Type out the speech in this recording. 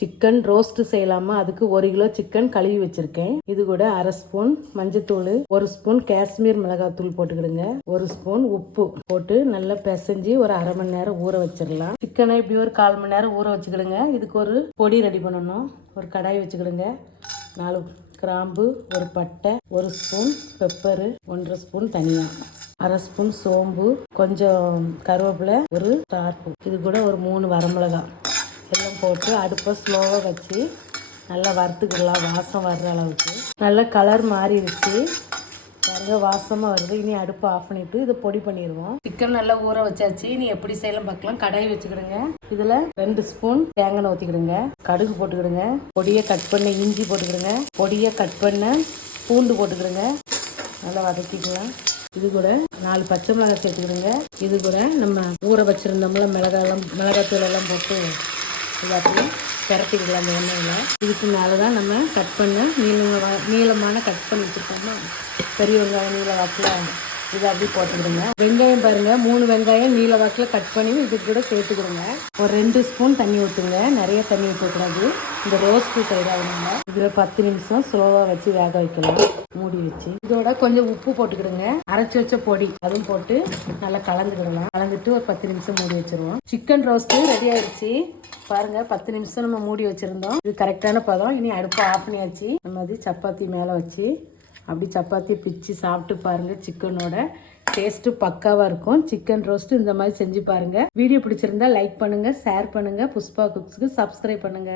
Chicken roast செய்யலாமா? அதுக்கு 1 kilo chicken கழுவி வச்சிருக்கேன். இது கூட 1/2 ஸ்பூன் மஞ்சத்தூள், 1 ஸ்பூன் காஷ்மீர் மிளகாத்தூள் போட்டுக்கிடுங்க. 1 ஸ்பூன் உப்பு போட்டு நல்லா பிசைஞ்சு ஒரு 1/2 மணி நேரம் ஊற வச்சிடலாம். சிக்கனை இப்படி ஒரு 1/4 மணி நேரம் ஊற வச்சுக்கிடுங்க. இதுக்கு ஒரு பொடி ரெடி பண்ணணும். ஒரு கடாய் வச்சுக்கிடுங்க. 4 கிராம்பு, ஒரு பட்டை, 1 ஸ்பூன் பெப்பரு, 1/2 ஸ்பூன் தனியா, 1/2 ஸ்பூன் சோம்பு, கொஞ்சம் கருவேப்பிலை, ஒரு ஸ்டார்ப்பு, இது கூட ஒரு 3 வரமிளகாய் எல்லாம் போட்டு அடுப்பை ஸ்லோவாக வச்சு நல்லா வறுத்துக்கிடலாம். வாசம் வர்ற அளவுக்கு நல்லா கலர் மாறிடுச்சு பாருங்க, வாசமாக வருது. இனி அடுப்பை ஆஃப் பண்ணிவிட்டு இதை பொடி பண்ணிடுவோம். சிக்கன் நல்லா ஊற வச்சாச்சு. இனி எப்படி செய்யலாம் பார்க்கலாம். கடாய் வச்சுக்கிடுங்க. இதில் 2 ஸ்பூன் தேங்காய் ஊற்றிக்கிடுங்க. கடுகு போட்டுக்கிடுங்க. பொடியை கட் பண்ண இஞ்சி போட்டுக்கிடுங்க. பொடியை கட் பண்ண பூண்டு போட்டுக்கிடுங்க. நல்லா வதக்கிக்கலாம். இது கூட 4 பச்சை மிளகாய் சேர்த்துக்கிடுங்க. இது கூட நம்ம ஊற வச்சுருந்தோம்ல மிளகாத்தூள் எல்லாம் போட்டு எல்லாத்தையும் பெரட்டிக்கலாம். அந்த எண்ணெயில் இதுக்கு மேலே தான் நம்ம கட் பண்ண நீளமான கட் பண்ணி வச்சுருக்கோமா பெரிய வெங்காயம் நீல வாக்கில் இதை அப்படி போட்டுக்கிடுங்க. வெங்காயம் பாருங்கள், 3 வெங்காயம் நீல வாக்கில் கட் பண்ணி இது கூட சேர்த்துக்கிடுங்க. ஒரு 2 ஸ்பூன் தண்ணி ஊற்றுங்க. நிறைய தண்ணி ஊற்றக்கூடாது, இந்த ரோஸ்ட்டு செய்கிறாங்க. இதில் 10 நிமிஷம் ஸ்லோவாக வச்சு வேக வைக்கலாம் மூடி வச்சு. இதோட கொஞ்சம் உப்பு போட்டுக்கிடுங்க. அரைச்சி வச்ச பொடி அதுவும் போட்டு நல்லா கலந்துக்கிடலாம். கலந்துட்டு ஒரு 10 நிமிஷம் மூடி வச்சிருவோம். சிக்கன் ரோஸ்ட்டு ரெடி ஆயிடுச்சு பாருங்க. 10 நிமிஷம் நம்ம மூடி வச்சிருந்தோம். இது கரெக்டான பதம். இனி அடுப்பை ஆஃப் பண்ணியாச்சு. நம்ம அது சப்பாத்தி மேலே வச்சு அப்படி சப்பாத்தி பிச்சு சாப்பிட்டு பாருங்க. சிக்கனோட டேஸ்ட்டு பக்காவாக இருக்கும். சிக்கன் ரோஸ்ட்டு இந்த மாதிரி செஞ்சு பாருங்க. வீடியோ பிடிச்சிருந்தா லைக் பண்ணுங்க, ஷேர் பண்ணுங்க. புஷ்பா குக்ஸ்க்கு சப்ஸ்கிரைப் பண்ணுங்க.